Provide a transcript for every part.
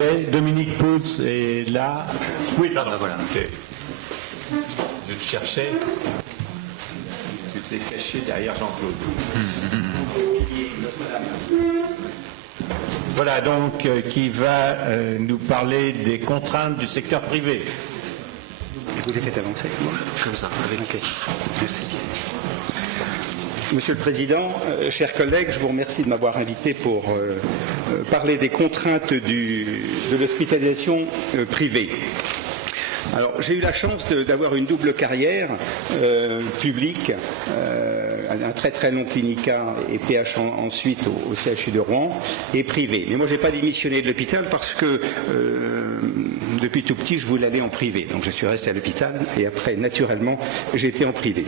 Dominique Pouls est là. Oui, pardon, voilà. Je te cherchais. Tu t'es caché derrière Jean-Claude. Voilà donc qui va nous parler des contraintes du secteur privé. Vous les faites avancer, comme ça, avec okay. Merci. Monsieur le Président, chers collègues, je vous remercie de m'avoir invité pour parler des contraintes de l'hospitalisation privée. Alors, j'ai eu la chance d'avoir une double carrière publique, un très très long clinica et PH ensuite au CHU de Rouen, et privé. Mais moi, je n'ai pas démissionné de l'hôpital parce que depuis tout petit, je voulais aller en privé. Donc, je suis resté à l'hôpital et après, naturellement, j'ai été en privé.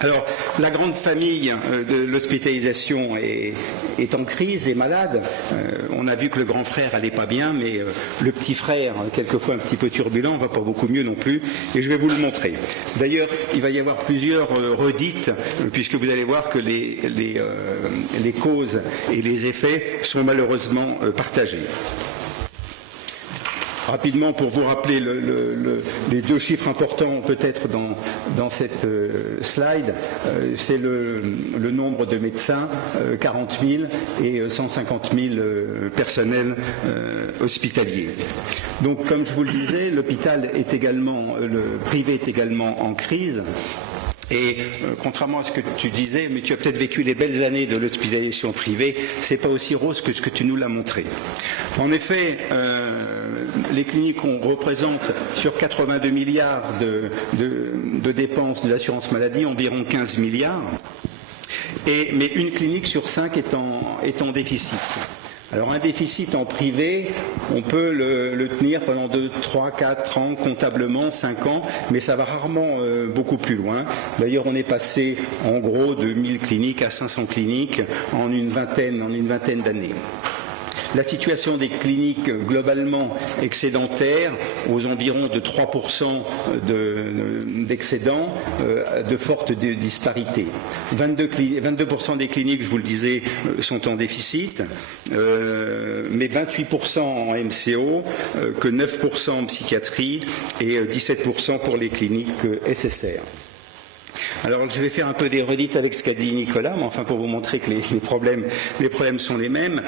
Alors, la grande famille de l'hospitalisation est en crise, est malade. On a vu que le grand frère allait pas bien, mais le petit frère, quelquefois un petit peu turbulent, va pas beaucoup mieux non plus. Et je vais vous le montrer. D'ailleurs, il va y avoir plusieurs redites, puisque vous allez voir que les causes et les effets sont malheureusement partagés. Rapidement, pour vous rappeler les deux chiffres importants peut-être dans cette slide, c'est le nombre de médecins, 40 000, et 150 000 personnels hospitaliers. Donc, comme je vous le disais, l'hôpital est également, le privé est également en crise. Et contrairement à ce que tu disais, mais tu as peut-être vécu les belles années de l'hospitalisation privée, c'est pas aussi rose que ce que tu nous l'as montré. En effet, les cliniques représentent sur 82 milliards de dépenses de l'assurance maladie environ 15 milliards, mais une clinique sur 5 est en déficit. Alors un déficit en privé, on peut le tenir pendant 2, 3, 4 ans, comptablement 5 ans, mais ça va rarement beaucoup plus loin. D'ailleurs, on est passé en gros de 1000 cliniques à 500 cliniques en une vingtaine d'années. La situation des cliniques globalement excédentaires, aux environs de 3% d'excédents, de fortes disparités. 22% des cliniques, je vous le disais, sont en déficit, mais 28% en MCO, que 9% en psychiatrie et 17% pour les cliniques SSR. Alors je vais faire un peu des redites avec ce qu'a dit Nicolas, mais enfin pour vous montrer que les problèmes sont les mêmes.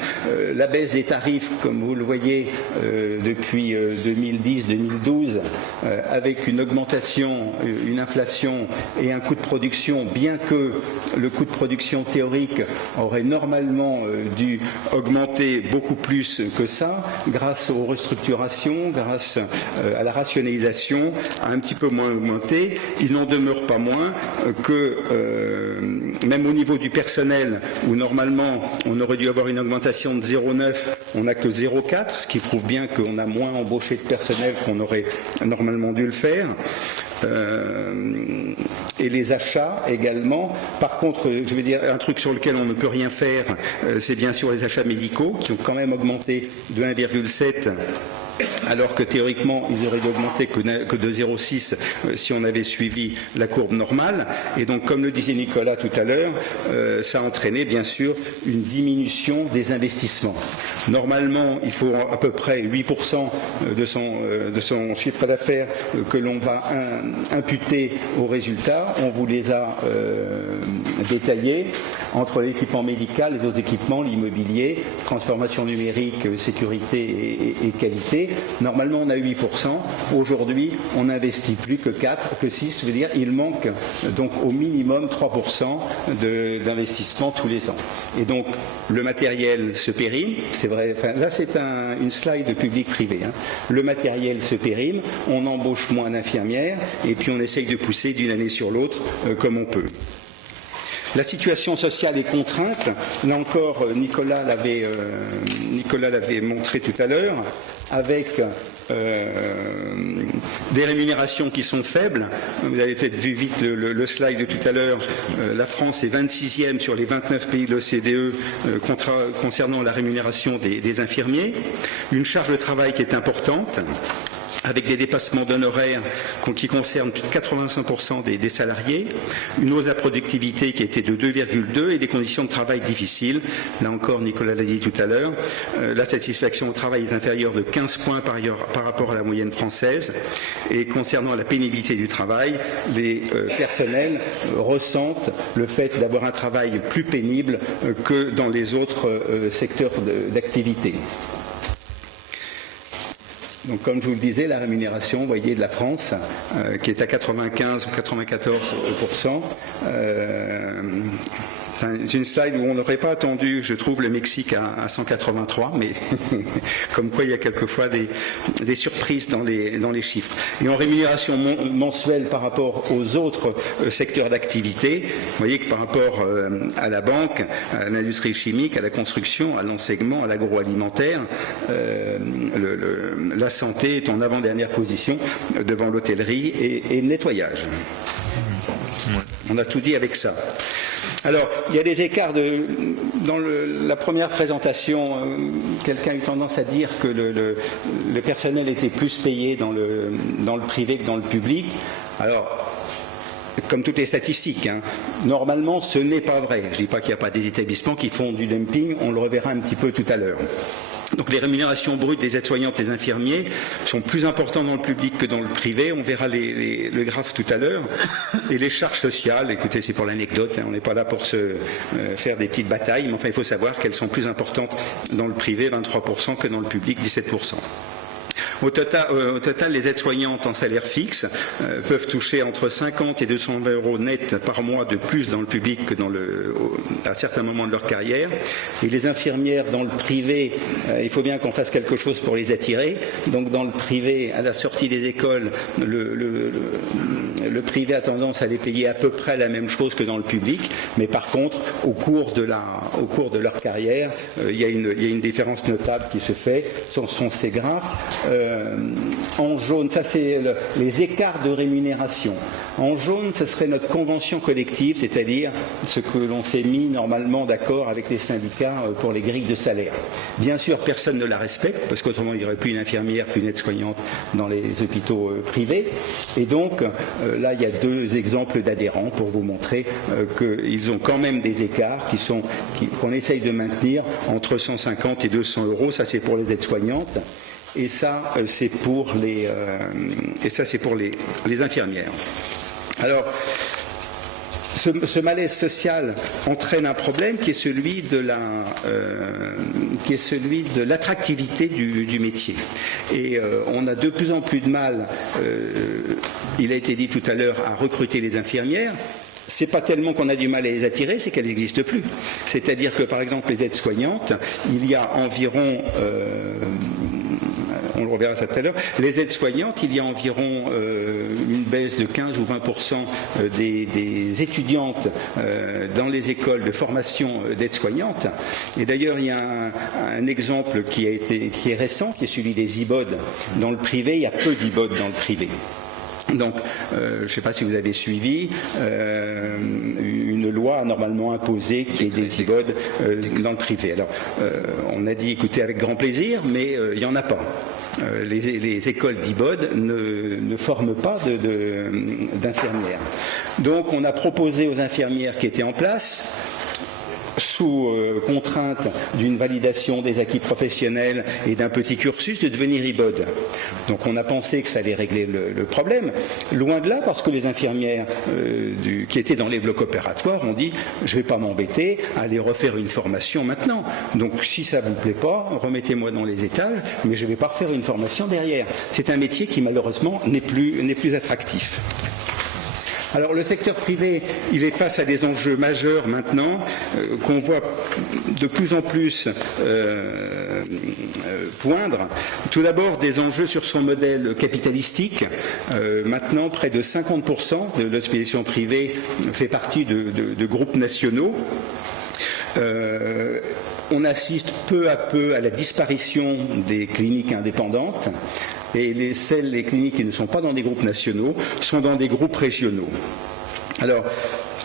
La baisse des tarifs, comme vous le voyez, depuis 2010-2012, avec une augmentation, une inflation et un coût de production, bien que le coût de production théorique aurait normalement dû augmenter beaucoup plus que ça, grâce aux restructurations, grâce à la rationalisation, a un petit peu moins augmenté. Il n'en demeure pas moins que même au niveau du personnel, où normalement on aurait dû avoir une augmentation de 0,9, on n'a que 0,4, ce qui prouve bien qu'on a moins embauché de personnel qu'on aurait normalement dû le faire. Et les achats également. Par contre, je vais dire un truc sur lequel on ne peut rien faire, c'est bien sûr les achats médicaux, qui ont quand même augmenté de 1,7, alors que théoriquement, ils auraient dû augmenter que de 0,6 si on avait suivi la courbe normale. Et donc, comme le disait Nicolas tout à l'heure, ça a entraîné, bien sûr, une diminution des investissements. Normalement, il faut à peu près 8% de son chiffre d'affaires que l'on va imputer aux résultats. On vous les a détaillés entre l'équipement médical, les autres équipements, l'immobilier, transformation numérique, sécurité et qualité. Normalement, on a 8%. Aujourd'hui, on n'investit plus que 4, que 6. Je veux dire, il manque donc au minimum 3% d'investissement tous les ans. Et donc, le matériel se périme. C'est vrai. Enfin, là, c'est une slide public-privé. Hein. Le matériel se périme. On embauche moins d'infirmières et puis on essaye de pousser d'une année sur l'autre comme on peut. La situation sociale est contrainte. Là encore, Nicolas l'avait montré tout à l'heure, avec des rémunérations qui sont faibles. Vous avez peut-être vu vite le slide de tout à l'heure. La France est 26e sur les 29 pays de l'OCDE concernant la rémunération des infirmiers. Une charge de travail qui est importante, avec des dépassements d'honoraires qui concernent plus de 85% des salariés, une hausse de la productivité qui était de 2,2 et des conditions de travail difficiles. Là encore, Nicolas l'a dit tout à l'heure, la satisfaction au travail est inférieure de 15 points par rapport à la moyenne française. Et concernant la pénibilité du travail, les personnels ressentent le fait d'avoir un travail plus pénible que dans les autres secteurs d'activité. Donc, comme je vous le disais, la rémunération, vous voyez, de la France, qui est à 95 ou 94%, c'est une slide où on n'aurait pas attendu, je trouve, le Mexique à 183, mais comme quoi il y a quelquefois des surprises dans les chiffres. Et en rémunération mensuelle par rapport aux autres secteurs d'activité, vous voyez que par rapport à la banque, à l'industrie chimique, à la construction, à l'enseignement, à l'agroalimentaire, la santé est en avant-dernière position devant l'hôtellerie et le nettoyage. On a tout dit avec ça. Alors, il y a des écarts dans la première présentation. Quelqu'un a eu tendance à dire que le personnel était plus payé dans le privé que dans le public. Alors, comme toutes les statistiques, normalement, ce n'est pas vrai. Je ne dis pas qu'il n'y a pas des établissements qui font du dumping, on le reverra un petit peu tout à l'heure. Donc les rémunérations brutes des aides-soignantes et des infirmiers sont plus importantes dans le public que dans le privé. On verra le graphe tout à l'heure. Et les charges sociales, écoutez, c'est pour l'anecdote, on n'est pas là pour se faire des petites batailles, mais enfin il faut savoir qu'elles sont plus importantes dans le privé, 23%, que dans le public, 17%. Au total, les aides-soignantes en salaire fixe peuvent toucher entre 50 et 220 euros net par mois de plus dans le public que à certains moments de leur carrière. Et les infirmières dans le privé, il faut bien qu'on fasse quelque chose pour les attirer. Donc dans le privé, à la sortie des écoles, le privé a tendance à les payer à peu près la même chose que dans le public. Mais par contre, au cours de leur carrière, il y a une différence notable qui se fait. Ce sont ces graphes. En jaune, ça c'est les écarts de rémunération. En jaune, ce serait notre convention collective, c'est-à-dire ce que l'on s'est mis normalement d'accord avec les syndicats pour les grilles de salaire. Bien sûr, personne ne la respecte, parce qu'autrement il n'y aurait plus une infirmière, plus une aide-soignante dans les hôpitaux privés. Et donc, là, il y a deux exemples d'adhérents pour vous montrer qu'ils ont quand même des écarts qu'on essaye de maintenir entre 150 et 200 euros. Ça, c'est pour les aides-soignantes. Et ça, c'est pour les infirmières. Alors, ce malaise social entraîne un problème qui est celui de l'attractivité du métier. Et on a de plus en plus de mal, il a été dit tout à l'heure, à recruter les infirmières. C'est pas tellement qu'on a du mal à les attirer, c'est qu'elles n'existent plus. C'est-à-dire que, par exemple, les aides-soignantes, il y a environ... on le reverra ça tout à l'heure, les aides-soignantes, il y a environ une baisse de 15 ou 20% des étudiantes dans les écoles de formation d'aides-soignantes. Et d'ailleurs, il y a un exemple qui est récent, qui est celui des IBOD dans le privé. Il y a peu d'IBOD dans le privé. Donc, je ne sais pas si vous avez suivi, une loi a normalement imposé qu'il y ait des IBOD dans le privé. Alors, on a dit, écoutez, avec grand plaisir, mais il n'y en a pas. Les écoles d'IBOD ne forment pas d'infirmières. Donc, on a proposé aux infirmières qui étaient en place, sous contrainte d'une validation des acquis professionnels et d'un petit cursus, de devenir IBOD. Donc on a pensé que ça allait régler le problème. Loin de là, parce que les infirmières qui étaient dans les blocs opératoires ont dit « je ne vais pas m'embêter à aller refaire une formation maintenant. Donc si ça ne vous plaît pas, remettez-moi dans les étages, mais je ne vais pas refaire une formation derrière. » C'est un métier qui malheureusement n'est plus attractif. Alors le secteur privé, il est face à des enjeux majeurs maintenant, qu'on voit de plus en plus poindre. Tout d'abord, des enjeux sur son modèle capitalistique. Maintenant, près de 50% de l'hospitalisation privée fait partie de groupes nationaux. On assiste peu à peu à la disparition des cliniques indépendantes. Et les cliniques qui ne sont pas dans des groupes nationaux sont dans des groupes régionaux. Alors,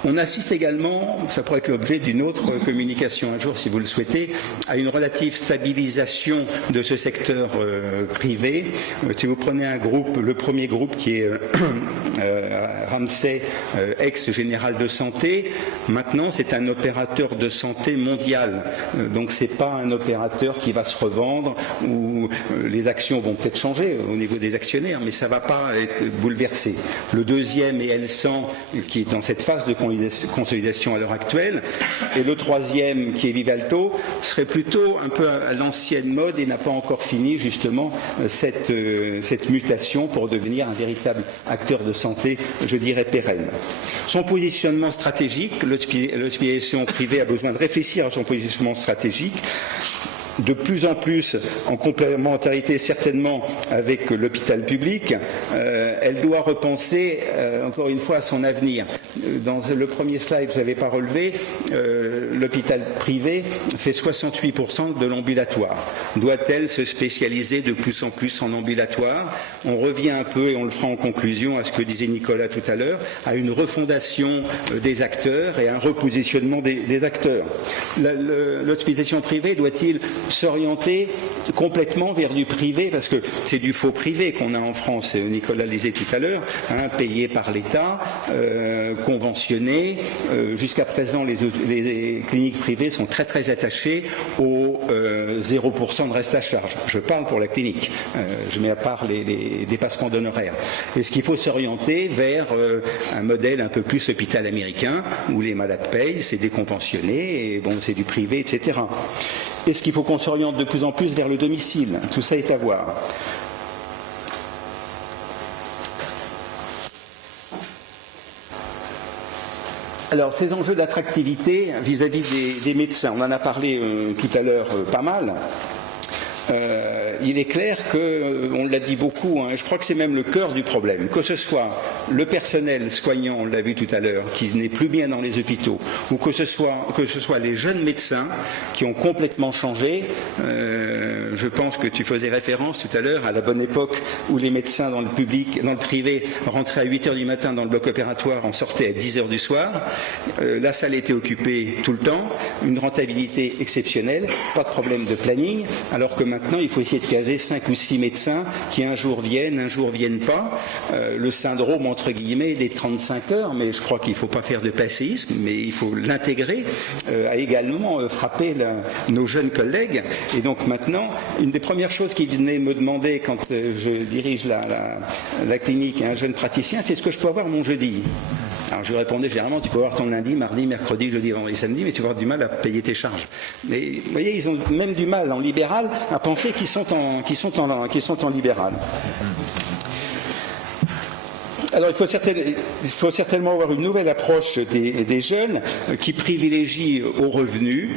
On assiste également, ça pourrait être l'objet d'une autre communication un jour si vous le souhaitez, à une relative stabilisation de ce secteur privé. Si vous prenez un groupe, le premier groupe qui est Ramsay, ex-général de santé, maintenant c'est un opérateur de santé mondial. Donc c'est pas un opérateur qui va se revendre, où les actions vont peut-être changer au niveau des actionnaires, mais ça ne va pas être bouleversé. Le deuxième est Elsan, qui est dans cette phase de consolidation à l'heure actuelle, et le troisième, qui est Vivalto, serait plutôt un peu à l'ancienne mode et n'a pas encore fini justement cette mutation pour devenir un véritable acteur de santé, je dirais, pérenne. Son positionnement stratégique, l'hospitalisation privée a besoin de réfléchir à son positionnement stratégique, de plus en plus en complémentarité certainement avec l'hôpital public. Elle doit repenser encore une fois à son avenir. Dans le premier slide, je n'avais pas relevé, l'hôpital privé fait 68% de l'ambulatoire. Doit-elle se spécialiser de plus en plus en ambulatoire? On revient un peu, et on le fera en conclusion, à ce que disait Nicolas tout à l'heure, à une refondation des acteurs et un repositionnement des acteurs. L'hospitalisation privée doit-il s'orienter complètement vers du privé, parce que c'est du faux privé qu'on a en France, Nicolas le disait tout à l'heure, payé par l'État, conventionné. Jusqu'à présent, les cliniques privées sont très très attachées au 0% de reste à charge. Je parle pour la clinique, je mets à part les dépassements d'honoraires. Est-ce qu'il faut s'orienter vers un modèle un peu plus hôpital américain, où les malades payent, c'est déconventionné, et bon, c'est du privé, etc. Est-ce qu'il faut qu'on s'oriente de plus en plus vers le domicile? Tout ça est à voir. Alors, ces enjeux d'attractivité vis-à-vis des médecins, on en a parlé tout à l'heure pas mal. Il est clair on l'a dit beaucoup, je crois que c'est même le cœur du problème, que ce soit le personnel soignant, on l'a vu tout à l'heure, qui n'est plus bien dans les hôpitaux, ou que ce soit les jeunes médecins qui ont complètement changé. Je pense que tu faisais référence tout à l'heure à la bonne époque où les médecins dans le privé rentraient à 8h du matin dans le bloc opératoire, en sortaient à 10h du soir. La salle était occupée tout le temps, une rentabilité exceptionnelle, pas de problème de planning, alors que maintenant il faut essayer de caser 5 ou 6 médecins qui un jour viennent pas. Le syndrome entre guillemets des 35 heures, mais je crois qu'il ne faut pas faire de passéisme, mais il faut l'intégrer, a également frappé nos jeunes collègues. Et donc maintenant, une des premières choses qu'il venait me demander quand je dirige la clinique à un jeune praticien, c'est ce que je peux avoir mon jeudi. Alors je lui répondais généralement, tu peux avoir ton lundi, mardi, mercredi, jeudi, vendredi, samedi, mais tu vas avoir du mal à payer tes charges. Mais vous voyez, ils ont même du mal en libéral à penser qu'ils sont en libéral. Alors il faut certainement avoir une nouvelle approche des jeunes qui privilégie au revenu.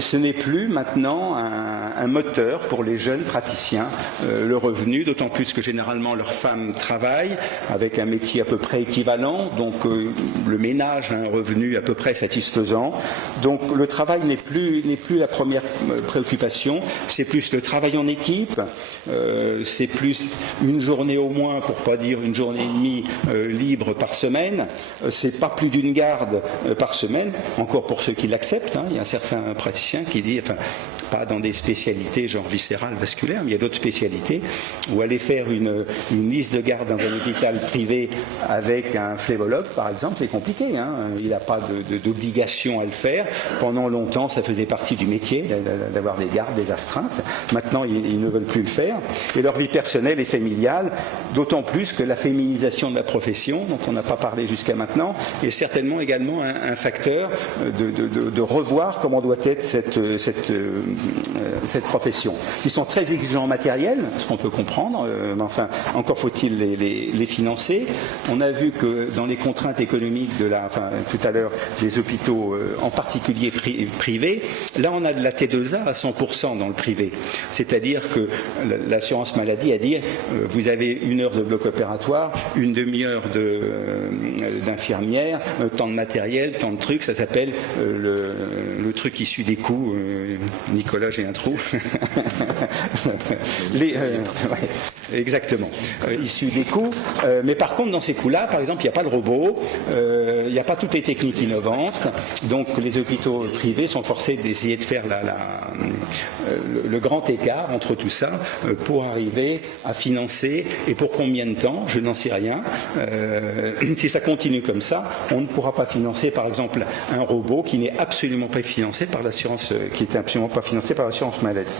Ce n'est plus maintenant un moteur pour les jeunes praticiens, le revenu, d'autant plus que généralement leurs femmes travaillent avec un métier à peu près équivalent, donc le ménage a un revenu à peu près satisfaisant. Donc le travail n'est plus la première préoccupation, c'est plus le travail en équipe, c'est plus une journée au moins, pour pas dire une journée et demie libre par semaine, c'est pas plus d'une garde par semaine, encore pour ceux qui l'acceptent, il y a certains praticiens qui disent, enfin pas dans des spécialités genre viscérales, vasculaires, mais il y a d'autres spécialités, où aller faire une liste de garde dans un hôpital privé avec un phlémologue, par exemple, c'est compliqué, il n'a pas d'obligation à le faire. Pendant longtemps, ça faisait partie du métier d'avoir des gardes, des astreintes. Maintenant, ils ne veulent plus le faire. Et leur vie personnelle et familiale, d'autant plus que la féminisation de la profession, dont on n'a pas parlé jusqu'à maintenant, est certainement également un facteur de revoir comment doit être cette profession. Ils sont très exigeants en matériel, ce qu'on peut comprendre, mais enfin, encore faut-il les financer. On a vu que dans les contraintes économiques tout à l'heure, des hôpitaux, en particulier privés, là on a de la T2A à 100% dans le privé. C'est-à-dire que l'assurance maladie a dit, vous avez 1 heure de bloc opératoire, une demi-heure d'infirmière, tant de matériel, tant de trucs, ça s'appelle le truc issu des coûts. Nicolas, j'ai un trou. Exactement, issus des coûts. Mais par contre, dans ces coûts-là, par exemple, il n'y a pas de robot, il n'y a pas toutes les techniques innovantes. Donc, les hôpitaux privés sont forcés d'essayer de faire le grand écart entre tout ça pour arriver à financer. Et pour combien de temps? Je n'en sais rien. Si ça continue comme ça, on ne pourra pas financer, par exemple, un robot qui n'est absolument pas financé par l'assurance, maladie.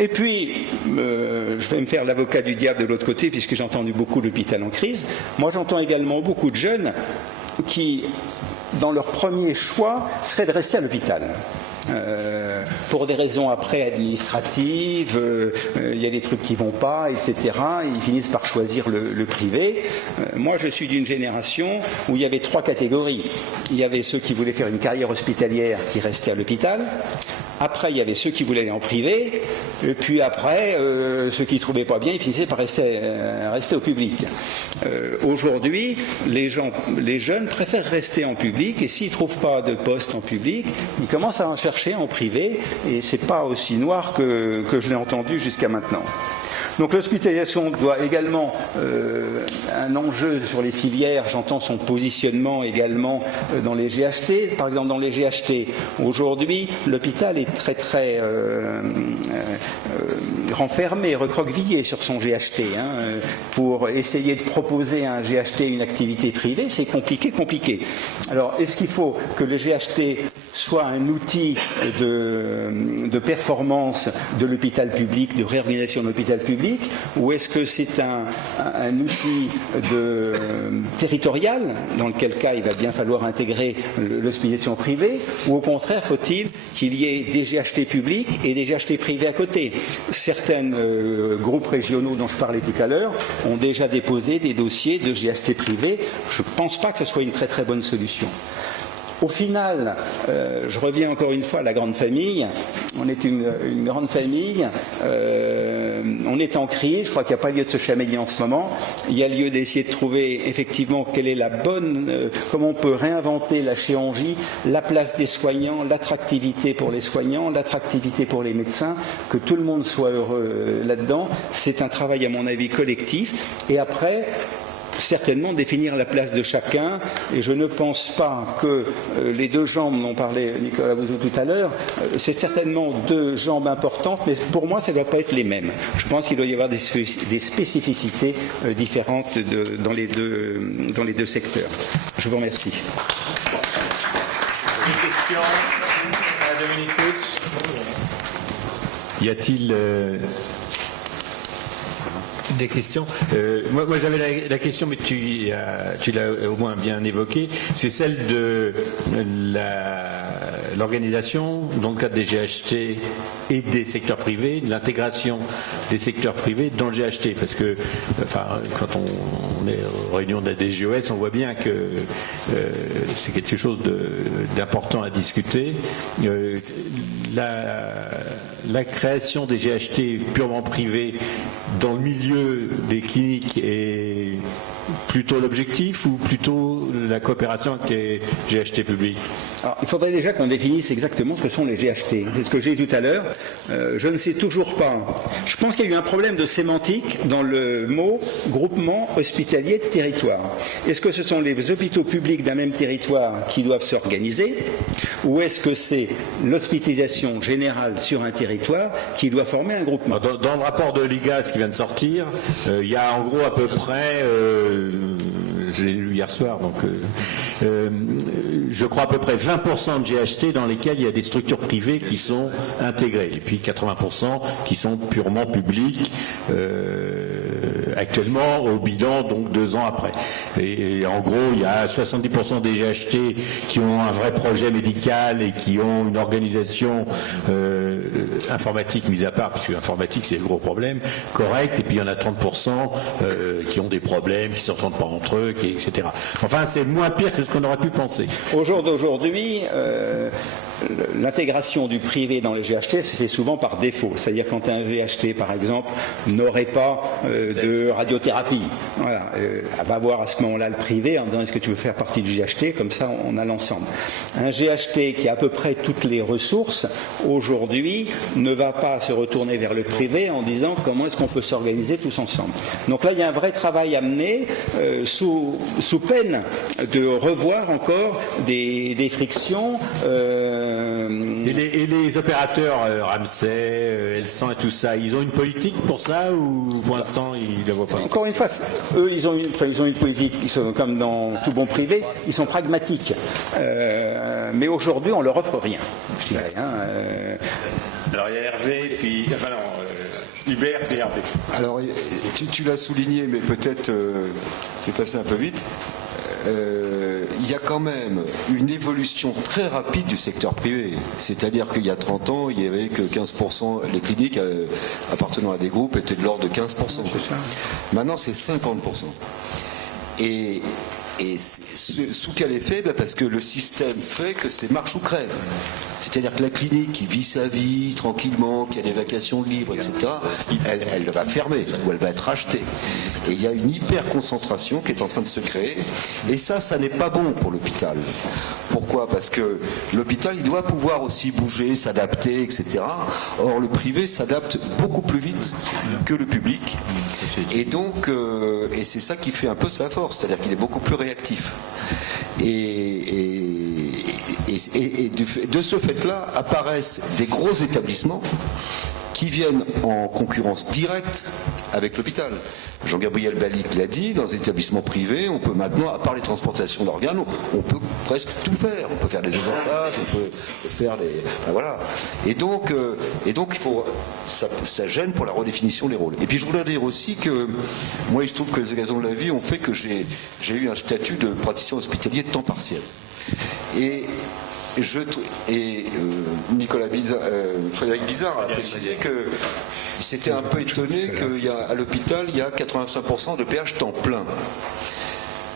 Et puis, je vais me faire l'avocat du diable de l'autre côté, puisque j'ai entendu beaucoup l'hôpital en crise. Moi, j'entends également beaucoup de jeunes qui, dans leur premier choix, seraient de rester à l'hôpital. Pour des raisons après administratives, il y a des trucs qui vont pas, etc. Ils finissent par choisir le privé. Moi, je suis d'une génération où il y avait 3 catégories. Il y avait ceux qui voulaient faire une carrière hospitalière qui restaient à l'hôpital. Après, il y avait ceux qui voulaient aller en privé, et puis après, ceux qui ne trouvaient pas bien, ils finissaient par rester au public. Aujourd'hui, les jeunes préfèrent rester en public, et s'ils ne trouvent pas de poste en public, ils commencent à en chercher en privé, et ce n'est pas aussi noir que je l'ai entendu jusqu'à maintenant. Donc l'hospitalisation doit également un enjeu sur les filières, j'entends son positionnement également dans les GHT. Par exemple, dans les GHT, aujourd'hui, l'hôpital est très renfermé, recroquevillé sur son GHT. Pour essayer de proposer à un GHT une activité privée, c'est compliqué. Alors, est-ce qu'il faut que le GHT soit un outil de performance de l'hôpital public, de réorganisation de l'hôpital public, ou est-ce que c'est un outil territorial, dans lequel cas il va bien falloir intégrer l'hospitalisation privée, ou au contraire faut-il qu'il y ait des GHT publics et des GHT privés à côté? Certains groupes régionaux dont je parlais tout à l'heure ont déjà déposé des dossiers de GHT privés. Je ne pense pas que ce soit une très bonne solution. Au final, je reviens encore une fois à la grande famille. On est une grande famille. On est en crise. Je crois qu'il n'y a pas lieu de se chamailler en ce moment. Il y a lieu d'essayer de trouver effectivement quelle est la bonne, comment on peut réinventer la chirurgie, la place des soignants, l'attractivité pour les soignants, l'attractivité pour les médecins, que tout le monde soit heureux là-dedans. C'est un travail, à mon avis, collectif. Et après, certainement définir la place de chacun, et je ne pense pas que les 2 jambes dont parlait Nicolas Bouzou tout à l'heure, c'est certainement 2 jambes importantes, mais pour moi ça ne doit pas être les mêmes. Je pense qu'il doit y avoir des spécificités différentes dans les deux secteurs. Je vous remercie. Des questions à Dominique Coutts? Y a-t-il des questions? Moi j'avais la question, mais tu l'as au moins bien évoquée, c'est celle de l'organisation dans le cadre des GHT et des secteurs privés, de l'intégration des secteurs privés dans le GHT, parce que quand on est aux réunions de la DGOS, on voit bien que c'est quelque chose d'important à discuter. La création des GHT purement privés dans le milieu des cliniques est plutôt l'objectif ou plutôt la coopération avec les GHT publics? Alors, il faudrait déjà qu'on définisse exactement ce que sont les GHT. C'est ce que j'ai dit tout à l'heure. Je ne sais toujours pas. Je pense qu'il y a eu un problème de sémantique dans le mot groupement hospitalier de territoire. Est-ce que ce sont les hôpitaux publics d'un même territoire qui doivent s'organiser, ou est-ce que c'est l'hospitalisation générale sur un territoire qui doit former un groupement? Dans le rapport de l'IGAS qui vient de sortir, il y a en gros à peu près, je l'ai lu hier soir, donc je crois à peu près 20% de GHT dans lesquels il y a des structures privées qui sont intégrées, et puis 80% qui sont purement publics, actuellement au bilan, donc 2 ans après. Et en gros, il y a 70% des GHT qui ont un vrai projet médical et qui ont une organisation informatique mise à part, puisque l'informatique c'est le gros problème, correct, et puis il y en a 30% qui ont des problèmes, qui ne s'entendent pas entre eux, etc. Enfin, c'est moins pire que ce qu'on aurait pu penser. Au jour d'aujourd'hui, l'intégration du privé dans les GHT se fait souvent par défaut. C'est-à-dire quand un GHT, par exemple, n'aurait pas de de radiothérapie. Voilà. Va voir à ce moment-là le privé en disant est-ce que tu veux faire partie du GHT, comme ça on a l'ensemble. Un GHT qui a à peu près toutes les ressources, aujourd'hui, ne va pas se retourner vers le privé en disant comment est-ce qu'on peut s'organiser tous ensemble. Donc là, il y a un vrai travail à mener sous peine de revoir encore des frictions. Et les opérateurs, Ramsay, Elsan et tout ça, ils ont une politique pour ça ou pour l'instant ils ne la voient pas? Encore une fois, eux, ils ont une politique, ils sont, comme dans tout bon privé, ils sont pragmatiques. Mais aujourd'hui, on leur offre rien, je dirais. Alors il y a Hervé, puis enfin non, Hubert, puis Hervé. Alors tu l'as souligné, mais peut-être j'ai passé un peu vite. Il y a quand même une évolution très rapide du secteur privé. C'est-à-dire qu'il y a 30 ans, il n'y avait que 15%, les cliniques appartenant à des groupes étaient de l'ordre de 15%. Maintenant, c'est 50%. Et sous quel effet? Parce que le système fait que c'est marche ou crève. C'est-à-dire que la clinique qui vit sa vie tranquillement, qui a des vacations libres, etc., elle va fermer ou elle va être rachetée. Et il y a une hyper-concentration qui est en train de se créer. Et ça n'est pas bon pour l'hôpital. Pourquoi? Parce que l'hôpital, il doit pouvoir aussi bouger, s'adapter, etc. Or, le privé s'adapte beaucoup plus vite que le public. Et donc, et c'est ça qui fait un peu sa force, c'est-à-dire qu'il est beaucoup plus réactif. Et de ce fait-là, apparaissent des gros établissements qui viennent en concurrence directe avec l'hôpital. Jean-Gabriel Balic l'a dit, dans les établissements privés, on peut maintenant, à part les transplantations d'organes, on peut presque tout faire. On peut faire des avortages, on peut faire des... Ben voilà. Et donc il faut... Ça gêne pour la redéfinition des rôles. Et puis je voulais dire aussi que, moi il se trouve que les occasions de la vie ont fait que j'ai eu un statut de praticien hospitalier de temps partiel. Et Frédéric Bizarre a précisé que s'était un peu étonné qu'à l'hôpital, il y a 85% de PH temps plein.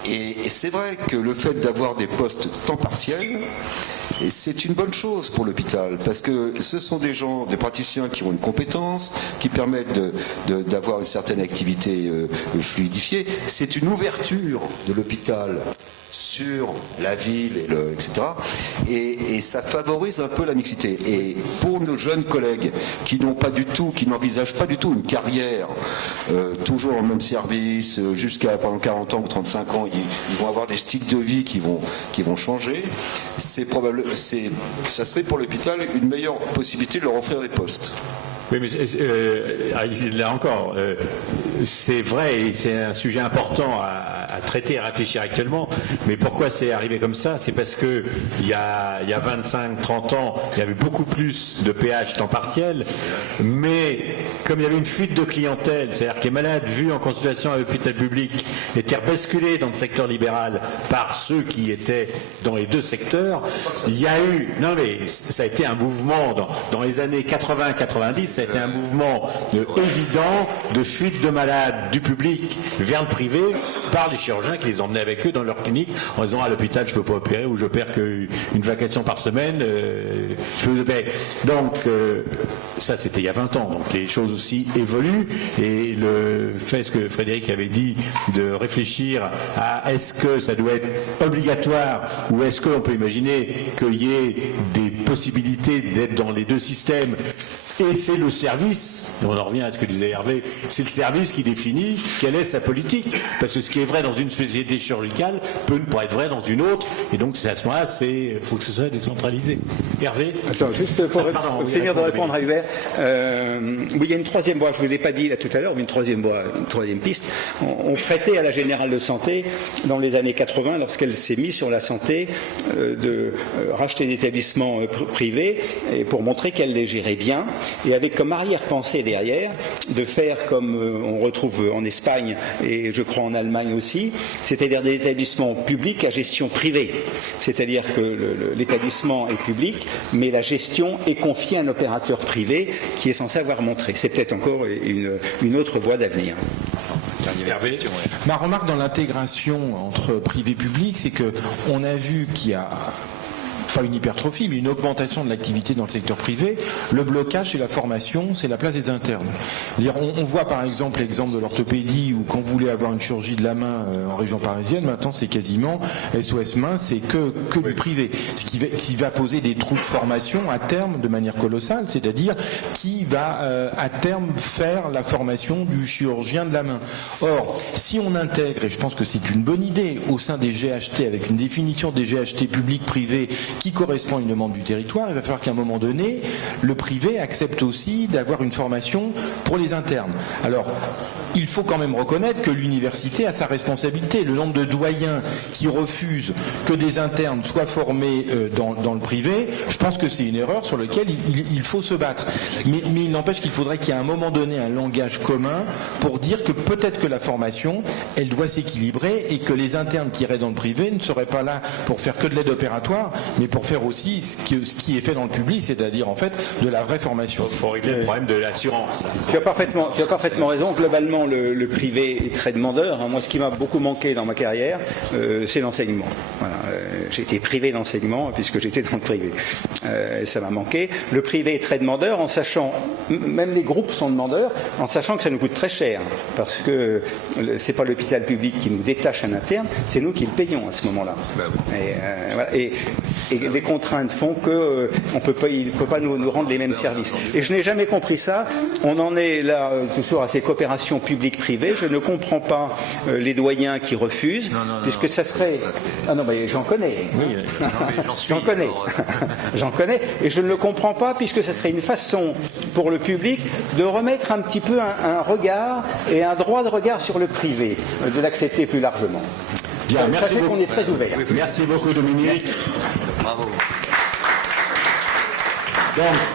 Et c'est vrai que le fait d'avoir des postes temps partiel, c'est une bonne chose pour l'hôpital, parce que ce sont des gens, des praticiens qui ont une compétence, qui permettent d'avoir une certaine activité fluidifiée. C'est une ouverture de l'hôpital sur la ville, etc. Et ça favorise un peu la mixité. Et pour nos jeunes collègues qui n'envisagent pas du tout une carrière toujours dans le même service, jusqu'à pendant 40 ans ou 35 ans, ils vont avoir des styles de vie qui vont changer. Ça serait pour l'hôpital une meilleure possibilité de leur offrir des postes. Oui, mais là encore, c'est vrai et c'est un sujet important à traiter et à réfléchir actuellement. Mais pourquoi c'est arrivé comme ça? C'est parce que il y a 25-30 ans, il y avait beaucoup plus de PH temps partiel, mais comme il y avait une fuite de clientèle, c'est-à-dire que les malades vus en consultation à l'hôpital public étaient rebasculés dans le secteur libéral par ceux qui étaient dans les deux secteurs, il y a eu... Non mais ça a été un mouvement dans les années 80-90, ça a été un mouvement évident de fuite de malades du public vers le privé par les chirurgiens qui les emmenaient avec eux dans leur clinique en disant à l'hôpital je peux pas opérer ou j'opère qu'une vacation par semaine, je peux vous opérer. Donc ça c'était il y a 20 ans, donc les choses aussi évoluent et le fait, ce que Frédéric avait dit, de réfléchir à est-ce que ça doit être obligatoire ou est-ce qu'on peut imaginer qu'il y ait des possibilités d'être dans les deux systèmes. Et c'est le service, et on en revient à ce que disait Hervé, c'est le service qui définit quelle est sa politique. Parce que ce qui est vrai dans une spécialité chirurgicale peut ne pas être vrai dans une autre. Et donc à ce moment-là, il faut que ce soit décentralisé. Hervé? Attends, juste pour finir de répondre à Hubert. Oui, il y a une troisième voie, je ne vous l'ai pas dit là tout à l'heure, mais une troisième piste. On prêtait à la Générale de Santé, dans les années 80, lorsqu'elle s'est mise sur la santé, de racheter des établissements privés et pour montrer qu'elle les gérait bien. Et avec comme arrière-pensée derrière de faire comme on retrouve en Espagne et je crois en Allemagne aussi, c'est-à-dire des établissements publics à gestion privée. C'est-à-dire que l'établissement est public, mais la gestion est confiée à un opérateur privé qui est censé avoir montré. C'est peut-être encore une autre voie d'avenir. Ma remarque dans l'intégration entre privé et public, c'est qu'on a vu qu'il y a pas une hypertrophie, mais une augmentation de l'activité dans le secteur privé. Le blocage, c'est la formation, c'est la place des internes. C'est-à-dire, on voit par exemple l'exemple de l'orthopédie où quand vous voulez avoir une chirurgie de la main en région parisienne, maintenant c'est quasiment SOS Main, c'est que du privé. Ce qui va poser des trous de formation à terme de manière colossale, c'est-à-dire qui va à terme faire la formation du chirurgien de la main. Or, si on intègre, et je pense que c'est une bonne idée, au sein des GHT, avec une définition des GHT publics-privés qui correspond à une demande du territoire, il va falloir qu'à un moment donné, le privé accepte aussi d'avoir une formation pour les internes. Alors, il faut quand même reconnaître que l'université a sa responsabilité. Le nombre de doyens qui refusent que des internes soient formés dans le privé, je pense que c'est une erreur sur laquelle il faut se battre. Mais il n'empêche qu'il faudrait qu'il y ait à un moment donné un langage commun pour dire que peut-être que la formation, elle doit s'équilibrer et que les internes qui iraient dans le privé ne seraient pas là pour faire que de l'aide opératoire, mais pour faire aussi ce qui est fait dans le public, c'est-à-dire en fait de la vraie formation. Il faut régler le problème de l'assurance. Tu as parfaitement raison. Globalement, le privé est très demandeur. Moi, ce qui m'a beaucoup manqué dans ma carrière, c'est l'enseignement. Voilà. J'ai été privé d'enseignement puisque j'étais dans le privé. Ça m'a manqué. Le privé est très demandeur en sachant, même les groupes sont demandeurs, en sachant que ça nous coûte très cher. Parce que c'est pas l'hôpital public qui nous détache un interne, c'est nous qui le payons à ce moment-là. Et les contraintes font que il ne peut pas nous rendre les mêmes services. Et je n'ai jamais compris ça. On en est là toujours à ces coopérations publiques-privées. Je ne comprends pas les doyens qui refusent, puisque ça serait... Ah non, mais j'en connais. Oui, J'en connais. Et je ne le comprends pas, puisque ça serait une façon pour le public de remettre un petit peu un regard et un droit de regard sur le privé, de l'accepter plus largement. Bien, merci beaucoup. On est très ouvert. Merci beaucoup, Dominique. Bravo. Donc,